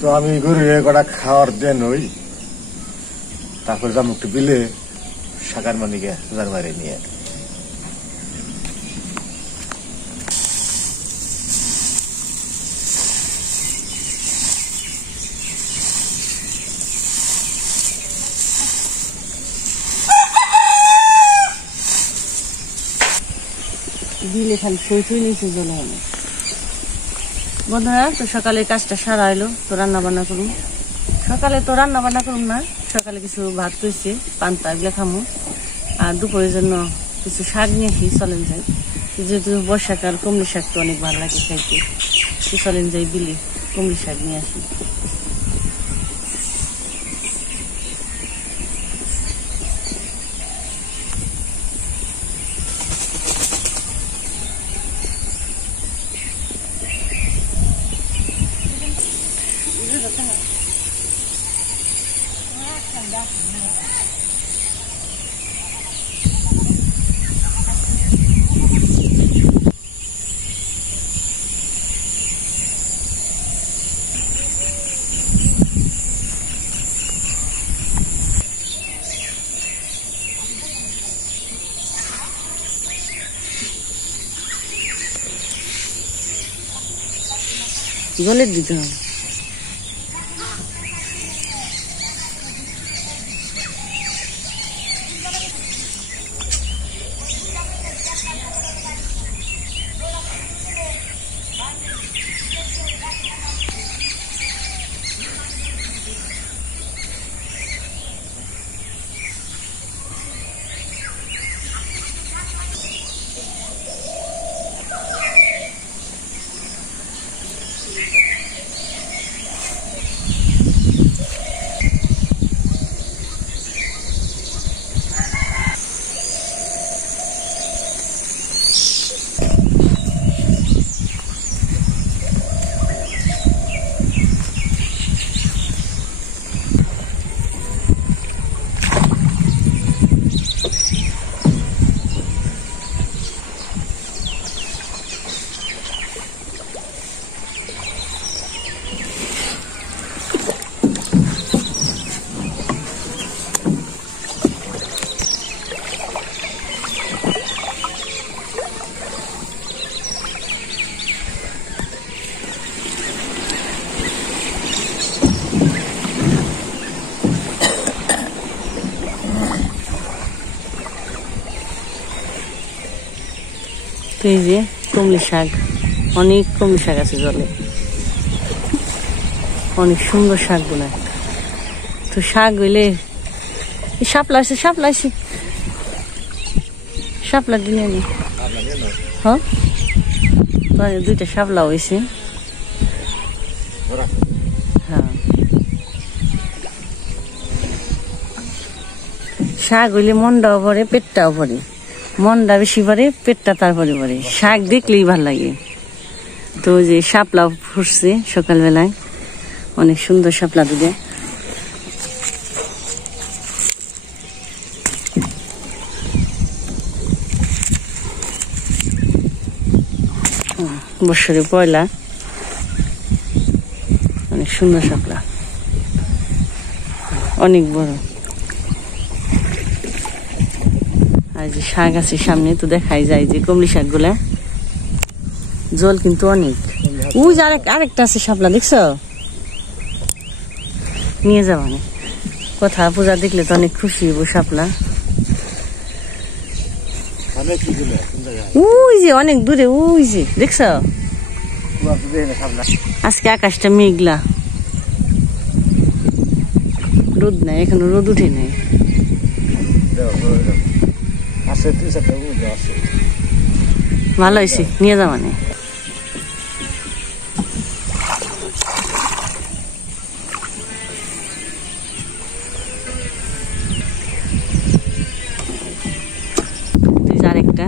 তো আমি গরুরে কটা খাওয়ার দেন ওই তারপর যাম একটু বিলে শাকার মানিকে জার মারে নিয়ে বিলে খালি সই সই নিচে জল হলো বন্ধুরা। তো সকালে কাজটা সারা হইলো, তো রান্না বান্না করুন। সকালে তো রান্না বান্না করুন না, সকালে কিছু ভাত তৈছে পান্তা এগুলো খামো, আর দুপুরের জন্য কিছু শাক নিয়ে আসি। চলেন যাই, যেহেতু বর্ষাকাল কমলি শাক তো অনেক ভালো লাগে খাইতে, তো চলেন যাই বিলে কমলি শাক নিয়ে আসি। জলের দিতে হবে। এই যে কমলি শাক, অনেক কমলি শাক আছে জলে, অনেক সুন্দর শাক গুলা। তো শাক হইলে শাপলা আছে, শাপলা আছে, শাপলা দিনে নি হ্যাঁ, দুইটা শাপলা হয়েছে। হ্যাঁ, শাক হইলে মনটাও ভরে পেটটাও ভরে, মনটা বেশি পরে পেটটা তারপরে পরে। শাক দেখলেই ভাল লাগে। তো যে শাপলা ফুটছে সকালবেলায়, অনেক সুন্দর শাপলা দুধে। বছরে পয়লা, অনেক সুন্দর শাপলা, অনেক বড়। আর যে শাক আছে সামনে, তো দেখাই যায় যে কমলি শাক গুলা। জল কিন্তু অনেক। ওই যে আরেকটা আছে শাপলা, দেখছো? নিয়ে যাবা না কথা, পূজা দেখলে তো অনেক খুশি হইব। শাপলা ওই যে অনেক দূরে, ওই যে দেখছ? আজকে আকাশটা মেঘলা, রোদ নাই, এখনো রোদ উঠে নাই। ভালো হয়েছে, নিয়ে যাওয়া নেই। আরেকটা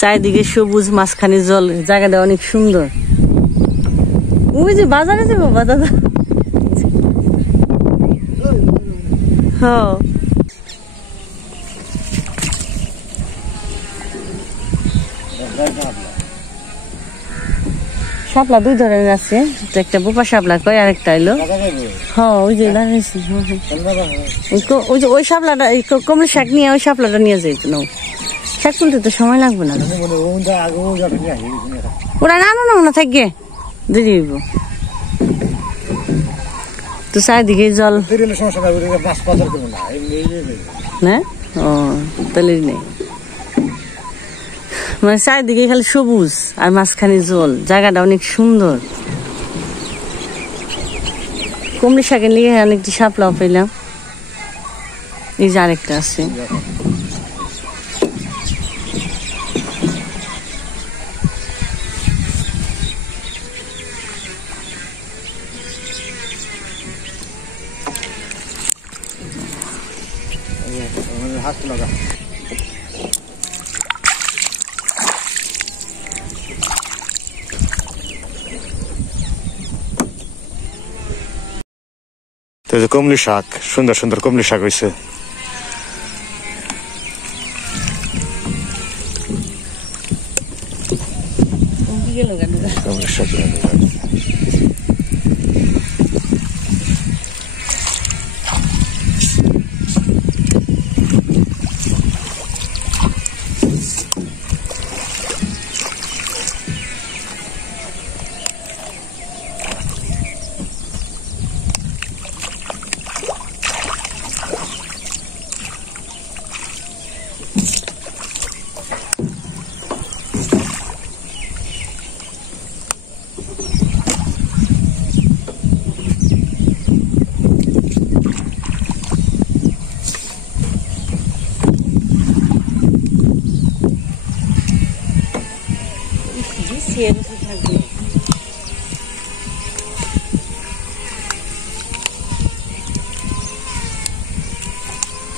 চারিদিকে সবুজ, মাঝখানে জল, জায়গাটা অনেক সুন্দর। ওই যে বাজারে যাবো বাবা দাদা। হ্যাঁ, শাপলা দুই ধরনের আছে, একটা বোপা শাপলা কয়, আরেকটা হইলো হ্যাঁ ওই যে দাঁড়িয়েছি, ওই যে ওই শাপলাটা কমলা শাক নিয়ে ওই শাপলাটা নিয়ে যাইতো না, শাক তুলতে তো সময় লাগবে না। ওরা আনো না থাকবে, দেরি হইব তো চারিদিকে জল না। ও তাহলে নেই, মানে চারিদিকে খালি সবুজ আর মাঝখানে জল, জায়গাটা অনেক সুন্দর। কমলি শাকের নিয়ে অনেকটি শাপলাও পেলাম, এই যে আরেকটা আছে। হাত লাগা কমলি শাক, সুন্দর সুন্দর কমলি শাক হয়েছে। কমলি শাক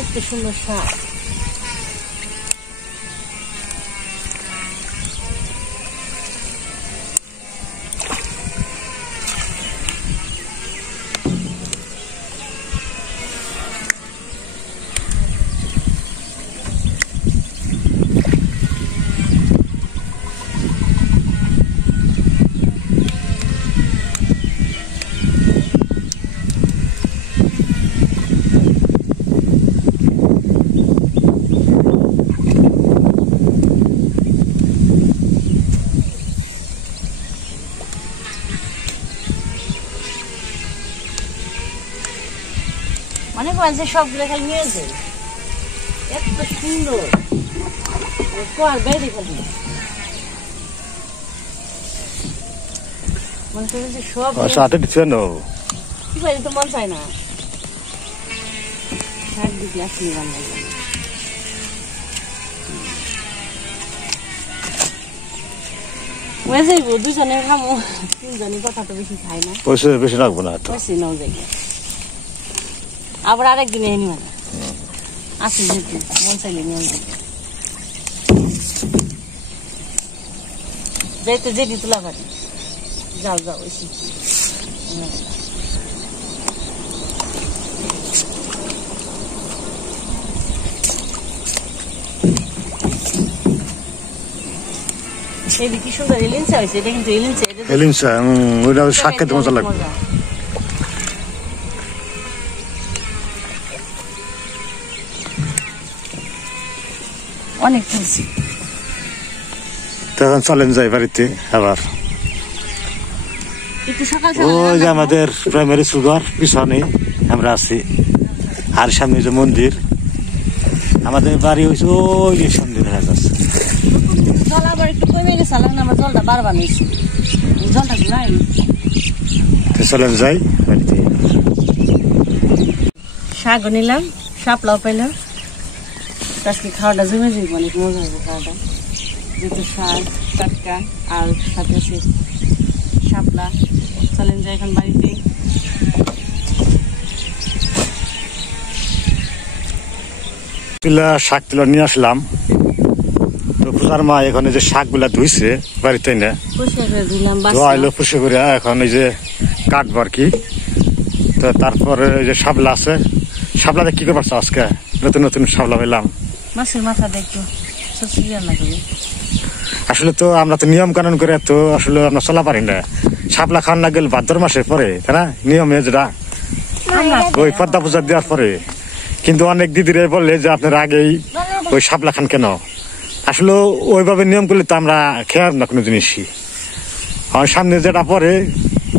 এত সুন্দর শাক। মনে করেন যে সবগুলো খালি নিয়ে যায়, এত সুন্দর কর বেড়ে খালি মনে করেন যে সব কি পারি তো মন চায় না। শাক দিকে আসলে রান্না হয়ে যাইব, দুজনে খামো, তিনজনে কথা তো বেশি খাই না, পয়সা বেশি লাগবো না, বেশি নাও যাই আবার আরেকদিন এনে মানে আসি যেতে মন চাইলে নিয়ে যাইতে যেটি তোলা পারি। যাও যাও এসে কি সুন্দর এলিনচা হয়েছে, এটা কিন্তু এলিনচা ওইটা শাক খেতে মজা লাগবে। অনেক খেয়েছি, তখন চলেন যাই বাড়িতে আবার। ওই যে আমাদের প্রাইমারি সুগার পিছনে আমরা আছি, আর সামনে যে মন্দির, আমাদের বাড়ি হয়েছে ওই যে সামনে দেখা যাচ্ছে। জল আবার একটু কমে গেছে, আমার জলটা বারবার নিয়েছি, জলটা ঘুরাই চলেন যাই বাড়িতে। শাকও নিলাম, শাপলাও পেলাম, আজকে খাওয়াটা জমে যাইব, অনেক মজা হবে খাওয়াটা, যেহেতু শাক টাটকা আর সাথে আছে শাপলা। চলেন যাই এখন বাড়িতে। শাক তুলে নিয়ে আসলাম, তো পূজার মা এখানে যে শাক গুলা ধুইছে বাড়িতে না, ধোয়াইলো পুষে করে, এখন এই যে কাটবো আর কি। তো তারপরে এই যে শাপলা আছে, শাপলাতে কি করে পারছো আজকে নতুন নতুন শাপলা পেলাম, মাছের মাথা দেখো সবজি রান্না করি। আসলে তো আমরা তো নিয়ম কানুন করে তো আসলে আমরা চলা পারি না। শাপলা খাওয়ান না গেলে ভাদ্র মাসে পরে, তাই না? নিয়মে যেটা ওই পদ্মা পূজা দেওয়ার পরে। কিন্তু অনেক দিদিরা বললে যে আপনারা আগেই ওই শাপলা খান কেন? আসলে ওইভাবে নিয়ম করলে তো আমরা খেয়ার না কোনো জিনিসই। আমার সামনে যেটা পরে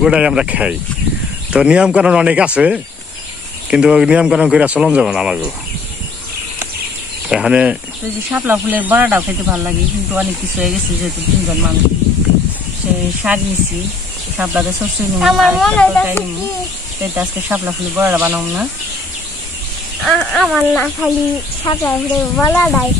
ওটাই আমরা খাই। তো নিয়ম কানুন অনেক আছে, কিন্তু ওই নিয়ম কানুন করে চলন যাবে না আমাকে। এখানে শাপলা ফুলের বড়াটাও খেতে ভালো লাগে, কিন্তু অনেক কিছু হয়ে গেছে যেহেতু 3 জন মানুষ। সেই শাক নিছি, শাপলাতে সরষে নিব, আজকে শাপলা ফুলের বড়াটা বানাবো না। আমার না খালি শাপলা ফুলের বড়াটাই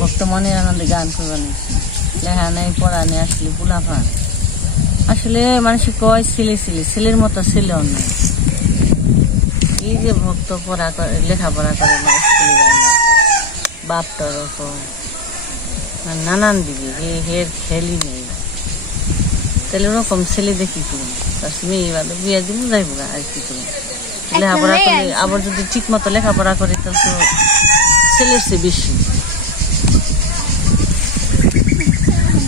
বর্তমানের আনন্দে গান করবানি, লেখা নেই পড়া নেই, আসলে পুলাফা। আসলে মানুষ কয় ছেলে ছেলে, ছেলের মতো ছেলেও নেই। এই যে ভক্ত পড়া করে, লেখাপড়া করে না, স্কুলে যায় না, বাপটার ওরকম নানান দিকে হের খেলি নেই। তাহলে ওরকম ছেলে দেখি তুমি মেয়ে বিয়ে দিব যাইব আর কি তুমি লেখাপড়া করলে। আবার যদি ঠিক মতো লেখাপড়া করে তাহলে তো ছেলের চেয়ে বেশি।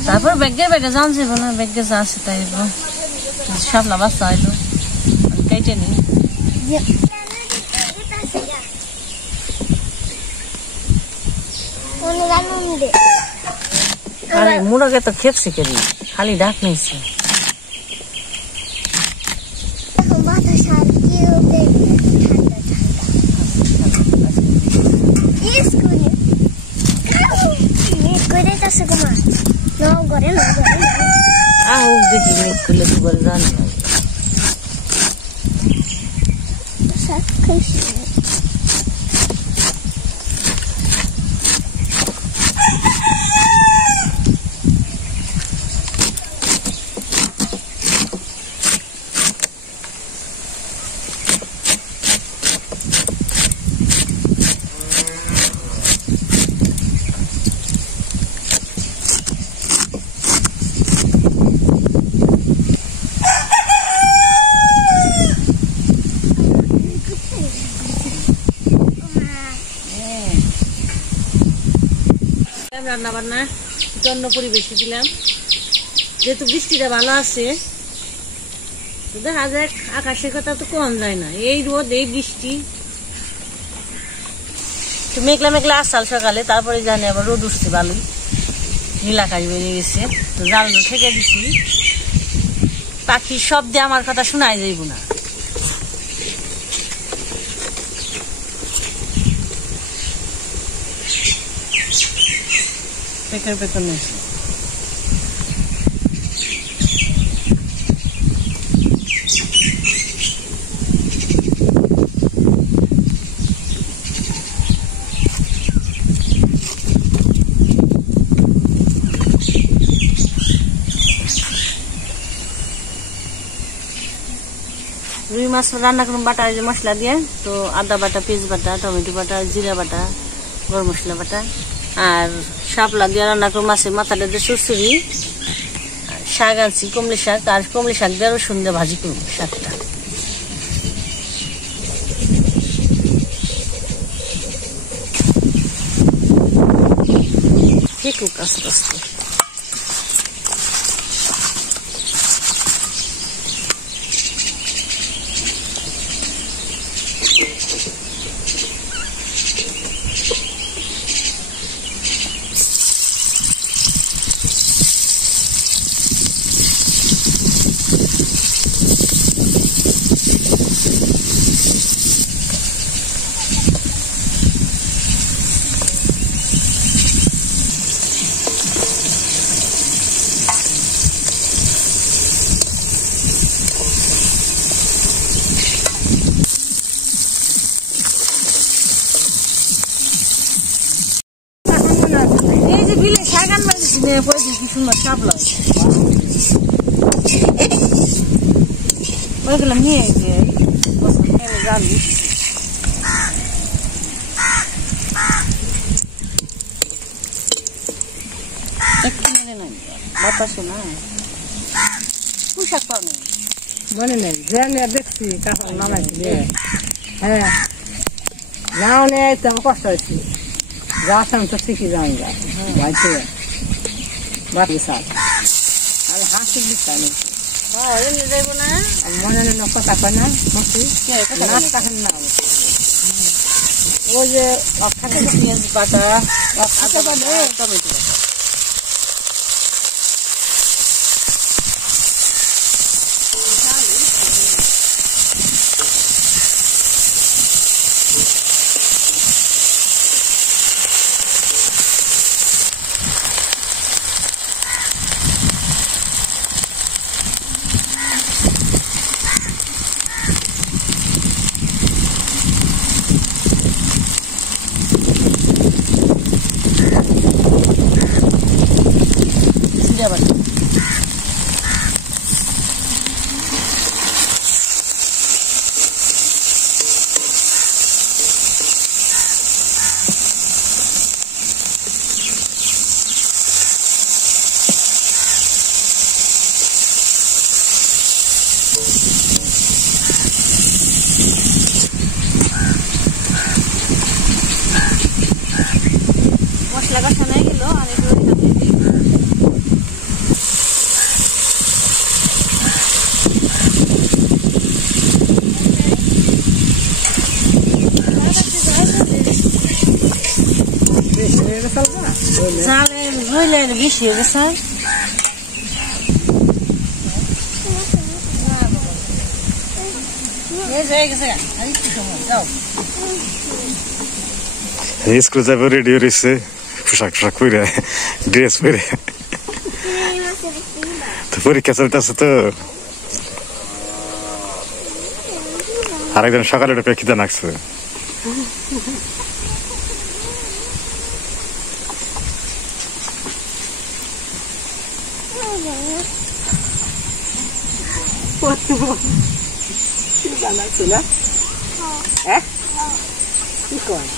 তারপর ব্যাগে ব্যাগে জান যাবো না, ব্যাগে যা আছে তাই শাপলা বাচ্চা আইলো কেটে নি। আরে মুরগে তো খেপছে কেন, খালি ডাক নিয়েছে। দেখি মেঘ করলে তো করে জানি রান্না বান্না জন্য পরিবেশে দিলাম। যেহেতু বৃষ্টিটা ভালো আছে, দেখা যাক, আকাশের কথা তো কম যায় না। এই রোদ, এই বৃষ্টি, মেঘলা মেঘলা আসছাল সকালে, তারপরে জানি আবার রোদ উঠছে ভালোই, নীল আকাশ বেরিয়ে গেছে। তো জাল ঠেকে দিছি, পাখির শব্দে আমার কথা শোনাই যাইব না। পেকের পেছন নিয়েছি। রুই মাছ রান্না করুন বাটা মশলা দিয়ে, তো আদা বাটা, পেঁয়াজ বাটা, টমেটো বাটা, জিরা বাটা, গরম মশলা বাটা, আর শাপলা দিয়ে রান্না করুন মাছের মাথাটা দিয়ে চুরচুরি, শাক আনছি কমলি শাক, আর কমলি শাক দিয়ে রসুন দিয়ে ভাজি করুন শাকটা। ঠিক আস্তে আস্তে কি সুন্দর শাপলা। ওইগুলো নিয়ে যে এনে জাল একটু মেনে নেন বাতাসে না পোশাক পাবে মনে নেই যে দেখছি কাপড় নামাইছি হ্যাঁ নাও নেই তো কষ্ট হয়েছি যা আমি তো শিখি যাই যা বাড়িতে বাড়ি সাল আমি হাসি দিচ্ছি এমনি যাইব না মনে নেই কথা কয় না হাসি নাস্তা খান না ওই যে থাকে পেঁয়াজ বাটা আদা বাটা টমেটো বাটা জিরা বাটা মশলা কষা নাই গেল আর একটু চালের রইলের বেশি হয়ে গেছে স্কুল যাবে রেডি রয়েছে পোশাক টোশাক পরে ড্রেস পরে তো পরীক্ষা চলতেছে তো আরেকদিন সকালে একটা খিদে নাকছে কি কয়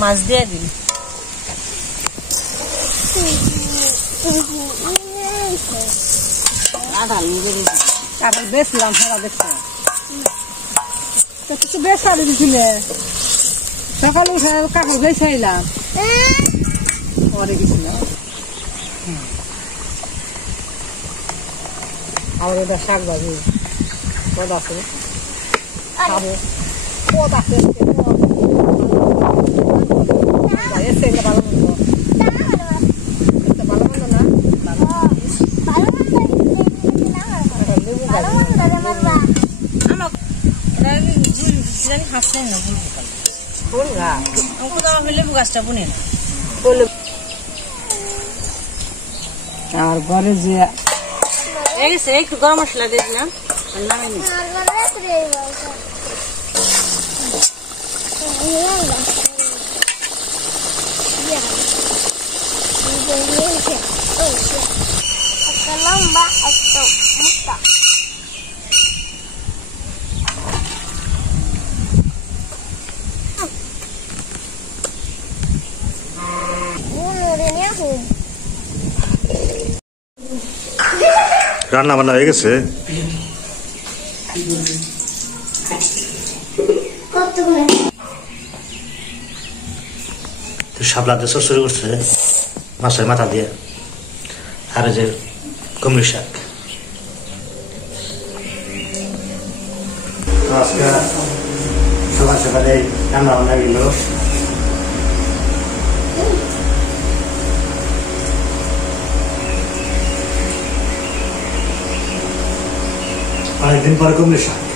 মাছ দিয়ে দিন আধা নিয়ে দিন কাপড় বেচলাম সারা দেখতে তো কিছু বেচারি দিছিলে সকালে উঠে কাপড় বেচাইলাম পরে গেছিলাম আর এটা শাক ভাজি পদ আছে খাবো পদ আছে এসে ভালো মন্দ ভালো মন্দ না লেবু হাসলেন না ফুল গাছ লেবু গাছটা বুনে না আর ঘরে যে একটু গরম মশলা দিয়ে দিলাম লম্বা একটা মুক্তা রান্না বান্না হয়ে গেছে শাপলা দিয়ে সরসরি করছে মাছের মাথা দিয়ে আর যে কুমড়ি শাক আজকে সকাল সকালে রান্না বান্না গেল অনেকদিন পরে কুমড়ি শাক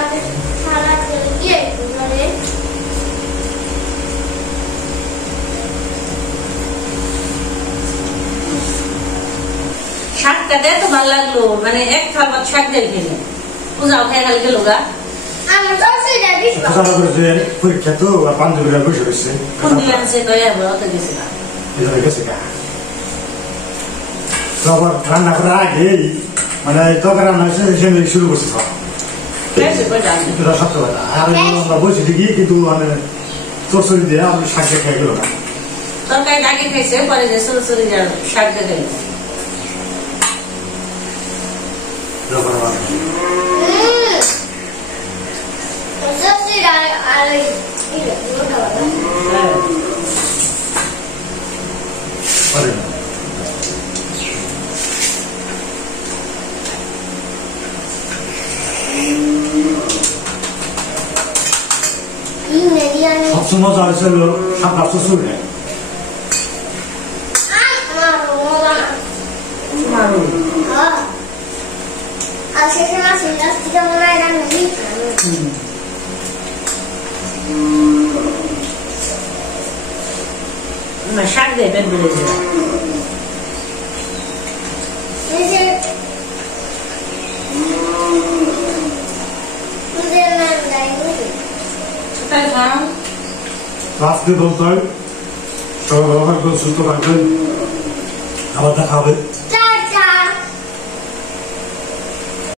সারাদিন গিয়ে ঘুরে শাকটা দিয়ে তো ভালো লাগলো, মানে এক থালা শাক দিয়ে খেলে পূজাও খেয়ে গেল গেল গা। আমার সবসিটা দিস পূজা করে যে পরীক্ষা তো আর বান্ধবীরা বসে রয়েছে কোন দিলাম সে কয়ে আমরা অত গেছিলাম। এখানে গেছে গা তো আবার রান্না করার আগেই মানে তবে রান্না হয়েছে সেখানে শুরু করছে সব খেয়েছে কয়টা আছে? এটা সত্য কথা। আর আমরা বসে দেখি কিন্তু মানে চরচড়ি দিয়ে আমি শাক দিয়ে খেয়ে গেল না তরকারি আগে খাইছে, পরে যে ছোট ছোট শাক দিয়ে খাইছে। সবসিটা আর ইয়ে মোটা বড় হ্যাঁ। এই মেরিয়ানি সবসময় মজা হয়েছে শাক গাছ চরচড়ি নেয় আমার মোলা মারুন। আর শেষে মাছের গাছ থেকে মনে হয় রান্না দিই না, শাক দিয়ে পেট বেড়েছে। নিজে নিজের নাম যায়নি সকালে খাও। আজকে বলতে হয় সবাই ব্যবহার করে সুস্থ থাকবেন আবার দেখা হবে